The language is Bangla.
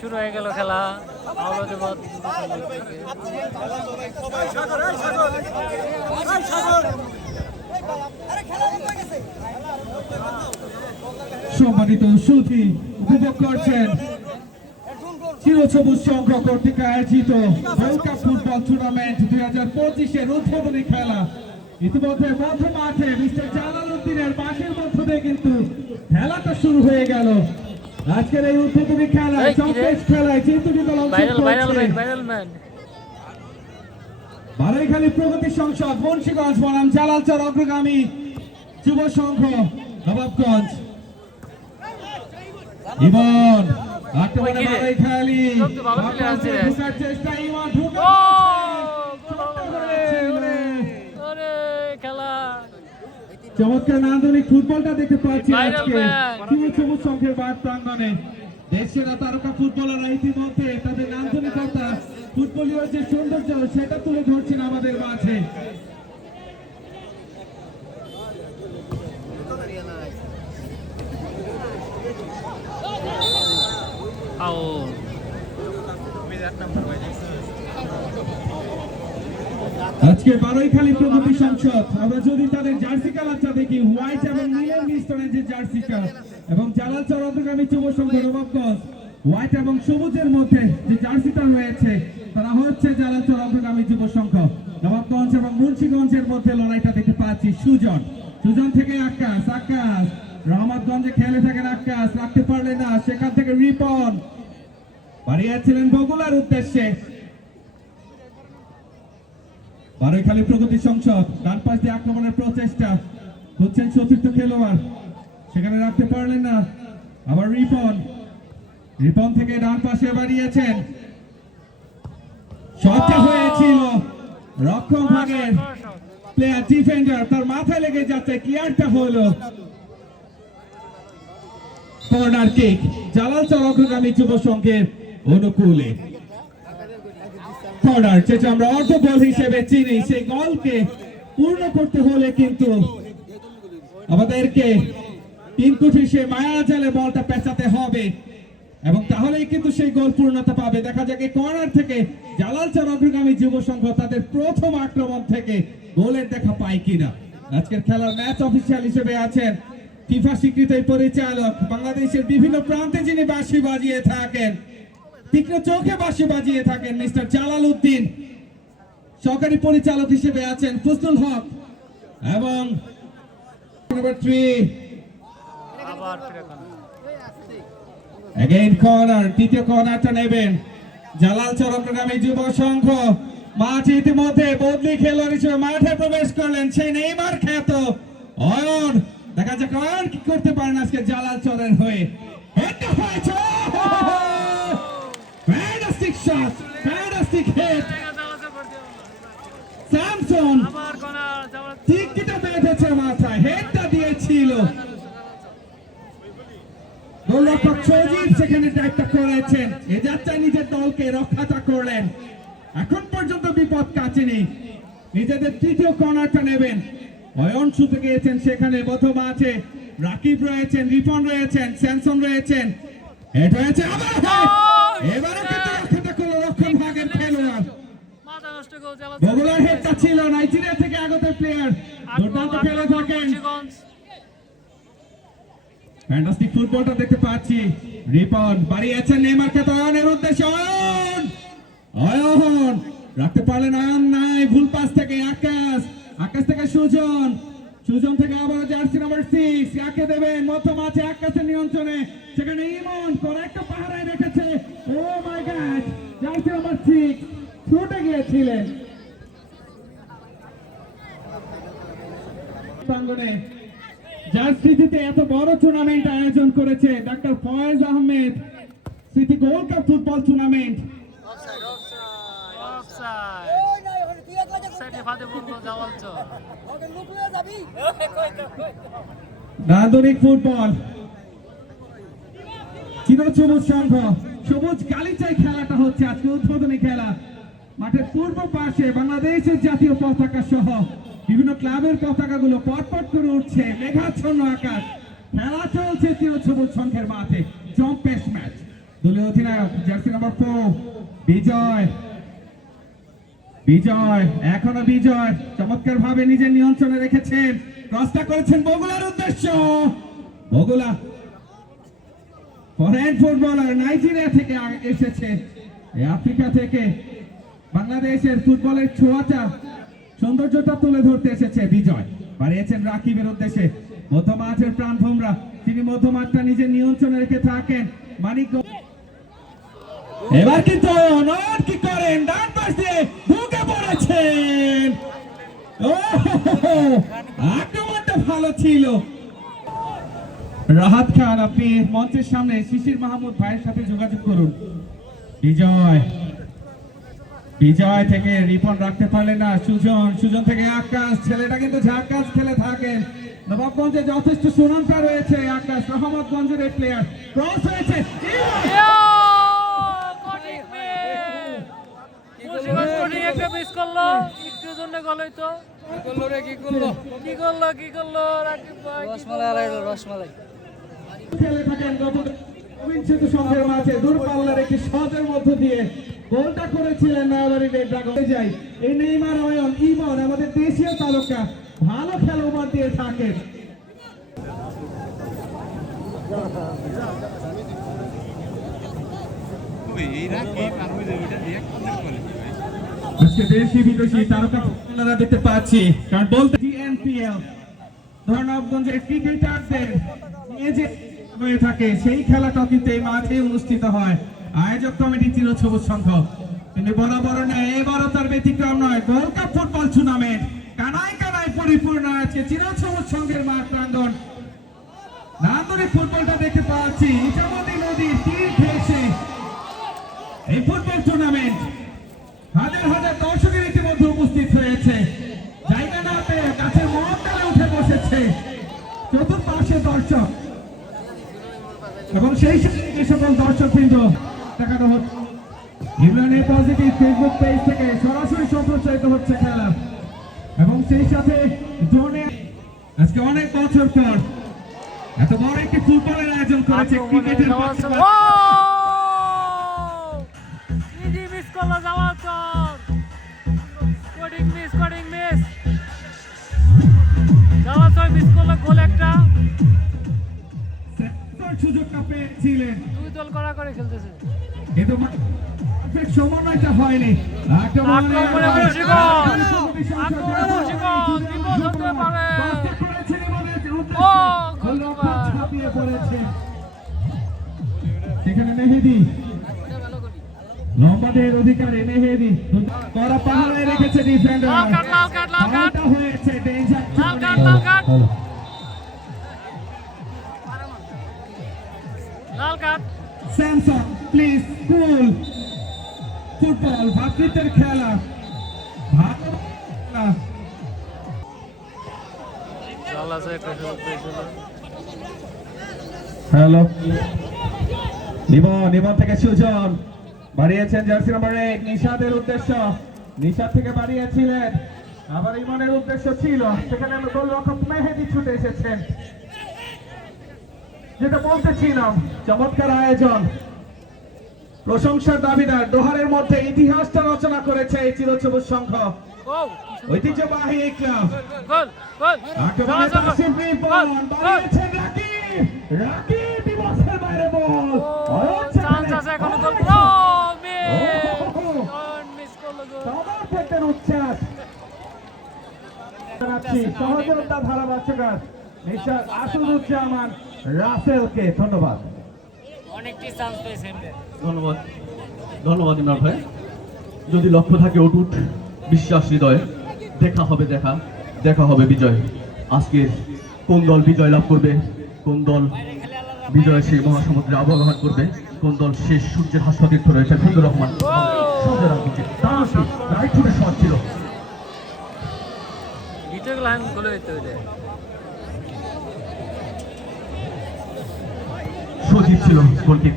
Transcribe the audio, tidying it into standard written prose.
শুরু হয়ে গেল খেলা। সম্মানিত সুধী উপভোগ করছেন চিরসবুজ সংঘ কর্তৃক আয়োজিত ওয়ার্ল্ড কাপ ফুটবল টুর্নামেন্ট 2025-এর উদ্বোধনী খেলা। ইতিমধ্যে মধ্য মাঠে মিস্টার জালালউদ্দিনের মাঠের মধ্য দিয়ে কিন্তু খেলাটা শুরু হয়ে গেল। আজকের এই উদ্বোধনী খেলায় চম্পেশ খেলায় যে দুটি দল বারৈখালী প্রগতি সংসদ মুন্সিগঞ্জ বনাম জালালচর অগ্রগামী যুব সংঘ নবাবগঞ্জ। ইমন আক্রমণে বারৈখালী ঢোকার চেষ্টা, ইমন চমৎকার নান্দনিক ফুটবলটা দেখতে পাচ্ছি আজকে সবুজ সংঘের মাঠ প্রাঙ্গণে। দেশের তারকা ফুটবলাররা ইতিমধ্যে তাদের নান্দনিকতা, ফুটবলীয় যে সৌন্দর্য সেটা তুলে ধরছেন আমাদের মাঝে। আজকে বারৈখালী প্রগতি সংসদ আমরা যদি তাদের জার্সি কালারটা দেখি, হোয়াইট এবং নীলের মিশ্রণে যে জার্সিটা, এবং জালালচর অগ্রগামী যুব সংঘ নবাবগঞ্জ হোয়াইট এবং সবুজের মধ্যে যে জার্সিটা রয়েছে, তারা হচ্ছে জালালচর অগ্রগামী যুব সংঘ নবাবগঞ্জ এবং মুন্সিগঞ্জের মধ্যে লড়াইটা দেখতে পাচ্ছি। সুজন থেকে আকাশ রহমতগঞ্জে খেলে থাকেন আকাশ, রাখতে পারলেন না, সেখান থেকে রিপন বাড়িয়েছিলেন বগুড়ার উদ্দেশ্যে। বারৈখালী প্রগতি সংসদ ডান পাশ দিয়ে আক্রমণের প্রচেষ্টা হচ্ছেন চতুর্থ খেলোয়াড়, সেখানে রাখতে পারলেন না, আবার রিপন থেকে ডান পাশে বাড়িয়েছেন, শটটা হয়েছিল রক্ষণ ভাগের প্লেয়ার ডিফেন্ডার, তার মাথায় লেগে যাচ্ছে, ক্লিয়ারটা হলো কর্নার কিক জালালচর অগ্রগামী যুব সংঘের অনুকূলে। কর্নার যেটা আমরা অর্ধ গোল হিসেবে চিনি, সেই গোলকে পূর্ণ করতে হলে কিন্তু আমাদেরকে তিন কুঠি সে মায়া জালে বলটা পেঁচাতে হবে এবং তাহলেই কিন্তু সেই গোল পূর্ণতা পাবে। দেখা যাক এই কর্নার থেকে জালালচর অগ্রগামী যুব সংঘ তাদের প্রথম আক্রমণ থেকে গোলের দেখা পায় কিনা। আজকের খেলার ম্যাচ অফিসিয়াল হিসেবে আছেন ফিফা স্বীকৃত পরিচালক, বাংলাদেশের বিভিন্ন প্রান্তে যিনি বাঁশি বাজিয়ে থাকেন, তীক্ষ্ণ চোখে বাঁশি বাজিয়ে থাকেন মিস্টার জালালউদ্দিন। সহকারী পরিচালক হিসেবে আছেন ফজলুল হক এবং নাম্বার 3 এগেইন কর্নার, দ্বিতীয় কর্নারটা নেবেন জালালচর অগ্রগামী যুব সংঘ। মাঠে ইতিমধ্যে বদলি খেলোয়াড় হিসেবে মাঠে প্রবেশ করলেন সেই নেইমার খ্যাত অয়ন। দেখা যাক অয়ন কি করতে পারেন আজকে জালালচরের হয়ে। এটা হয়েছে fantastic shot, fantastic hit, Samson টিকিটা বেঁধেছে মাথায়, হেডটা দিয়েছিল গোলরক্ষক সজীব, সেখানে ড্রাইভটা করেছেন, এ যাত্রায় নিজের দলকে রক্ষাটা করলেন। এখন পর্যন্ত বিপদ কাটেনি। নিজেদের তৃতীয় কর্নারটা নেবেন, অয়ন ছুটে গিয়েছেন সেখানে, প্রথম আছে রাকিব রয়েছেন, রিপন রয়েছেন, স্যামসন রয়েছেন, হেড হয়েছে আবার, এবারও কিন্তু রক্ষাটা করলো রক্ষণ ভাগের খেলোয়াড়। বগুড়ার হেডটা ছিল নাইজেরিয়া থেকে আগত প্লেয়ার, দুর্দান্ত খেলে থাকেন। ফ্যান্টাস্টিক ফুটবলটা দেখতে পাচ্ছি। রিপন বাড়িয়েছেন নেইমার কে অয়নের উদ্দেশ্যে, অয়ন রাখতে পারলেন, অয়ন নাই, ভুল পাস থেকে আকাশ থেকে সুজন থেকে আবার জার্সি নাম্বার 6 কাকে দেবেন, মধ্য মাঠে আকাশের নিয়ন্ত্রণে, সেখানে ইমন একটা পাহারায় রেখেছে। ও মাই গড, জার্সি নাম্বার 6 ছুটে গিয়েছিলেন প্রাঙ্গণে। যার স্মৃতিতে এত বড় টুর্নামেন্ট আয়োজন করেছে ডাক্তার ফয়েজ আহমেদ স্মৃতি গোল্ড কাপ ফুটবল টুর্নামেন্ট। নান্দনিক ফুটবল, চিরসবুজ সংঘ সবুজ গালিচাই খেলাটা হচ্ছে আজকে উদ্বোধনী খেলা। মাঠের পূর্ব পাশে বাংলাদেশের জাতীয় পতাকা সহ বিভিন্ন ক্লাবের পতাকাগুলো পটপট করে উঠছে, মেঘাচ্ছন্ন আকাশ। খেলা চলছে চিরসবুজ সংঘের মাঠে, জম্পেশ ম্যাচ। দলীয় অধিনায়ক জার্সি নাম্বার 4 বিজয়। বিজয় এখনো বিজয় চমৎকার ভাবে নিজের নিয়ন্ত্রণে রেখেছেন, ক্রসটা করেছেন বগুড়ার উদ্দেশ্য। বগুড়া ফরেন ফুটবলার নাইজেরিয়া থেকে এসেছে, আফ্রিকা থেকে বাংলাদেশের ফুটবলের ছোঁয়াটা সৌন্দর্যটা তুলে ধরতে এসেছে। বিজয় বাড়িয়েছেন রাকিবের উদ্দেশ্যে, মধ্যমাঠের প্রাণ ভোমরা, তিনি মধ্যমাঠটা নিজের নিয়ন্ত্রণে রেখে থাকেন। মানিক এবার কিন্তু নট কি করেন, ডান পাশ দিয়ে ঢুকে পড়েছেন। আক্রমণটা ভালো ছিল। রাহাত খান, আপনি মঞ্চের সামনে শিশির মাহমুদ ভাইয়ের সাথে যোগাযোগ করুন। বিজয়, বিজয় থেকে রিপন রাখতে পারলেন না সুজন, সুজন থেকে আকাশ, ছেলেটা কিন্তু ঝাকাস খেলে থাকেন। নবাবগঞ্জে যথেষ্ট সুনামটা রয়েছে। আকাশ রহমতগঞ্জের এই প্লেয়ার, ক্রস হয়েছে, খেলে থাকেন নবীন সেতু সংঘের মাঝে দূরপাল্লার একটি শটের মধ্য দিয়ে গোলটা করেছিলেন নয়াবাড়ির এই ড্রাগন। যাই এই নেইমার অয়ন ইমন আমাদের দেশীয় তারকা, ভালো খেলা উপহার দিয়ে থাকেন। আজকে দেশি বিদেশি তারকা আপনারা দেখতে পাচ্ছি, কারণ বলতে জিএনপিএল ধর্ণবগঞ্জের ক্রিকেটারদের নিয়ে যে হয়ে থাকে সেই খেলাটাও কিন্তু এই মাঠে অনুষ্ঠিত হয়। আয়োজক কমিটি চিরসবুজ সংঘ, কিন্তু বরাবর নয়, এবারও তার ব্যতিক্রম নয়। গোল্ড কাপ ফুটবল টুর্নামেন্ট কানায় কানায় পরিপূর্ণ আছে চিরসবুজ সংঘের মাঠ প্রাঙ্গণ। নান্দনিক ফুটবলটা দেখতে পাচ্ছি, ইছামতি নদীর তীর ঘেঁষে এই ফুটবল টুর্নামেন্ট। হাজার হাজার দর্শকের ইতিমধ্যে উপস্থিত হয়েছে, জায়গা না পেয়ে গাছের মহত্তালে উঠে বসেছে চতুর্পাশে দর্শক, এবং সেই সাথে সকল দর্শক কিন্তু দেখানো হচ্ছে। ইমরানের পজিটিভ ফেসবুক পেজ থেকে সরাসরি সম্প্রচারিত হচ্ছে খেলা, এবং সেই সাথে জোনে আজকে অনেক বছর পর এত বড় একটি ফুটবলের আয়োজন করেছে ক্রিকেটের সুযোগটা পেয়েছিলেন, দুই দল করা করে খেলতেছে, কিন্তু সমন্বয়টা হয়নি। সেখানে মেহেদি লম্বাদের অধিকারে, মেহেদি করা পাহাড়ে রেখেছে ডিফেন্ডার, হয়েছে danger. Samson please cool, football ভাতৃত্বের খেলা, হ্যালো নিবন থেকে সুজন বাড়িয়েছেন জার্সি নাম্বার 8 নিশাদের উদ্দেশ্য, নিশাদ থেকে বাড়িয়েছিলেন, আবার ইমনের উদ্দেশ্য ছিল, সেখানে গোলরক্ষক মেহেদি ছুটে এসেছেন। যেটা বলতেছিলাম, চমৎকার আয়োজন, প্রশংসার দাবিদার, দোহারের মধ্যে ইতিহাসটা রচনা করেছে এই চিরসবুজ সংঘ, ঐতিহ্যবাহী এই ক্লাব। রাকিব বিমর্ষের বাইরে বল, উচ্ছ্বাস সহযোগিতা ধারাভাষ্যকার মিস্টার আসাদুজ্জামান রাসেলকে ধন্যবাদ। ধন্যবাদ, ধন্যবাদ ইমরান ভাই। যদি লক্ষ্য থাকে অটুট বিশ্বাস হৃদয়ে, দেখা হবে দেখা হবে বিজয়। আজকে কোন দল বিজয় লাভ করবে, কোন দল বিজয় সেই মহাসমুদ্রে আবহাওয়া করবে, কোন দল শেষ সূর্যের হাসপাতীর্থ রয়েছে ফিন্দুর রহমান শট ছিল। সজীব ছিল গোলকিপার।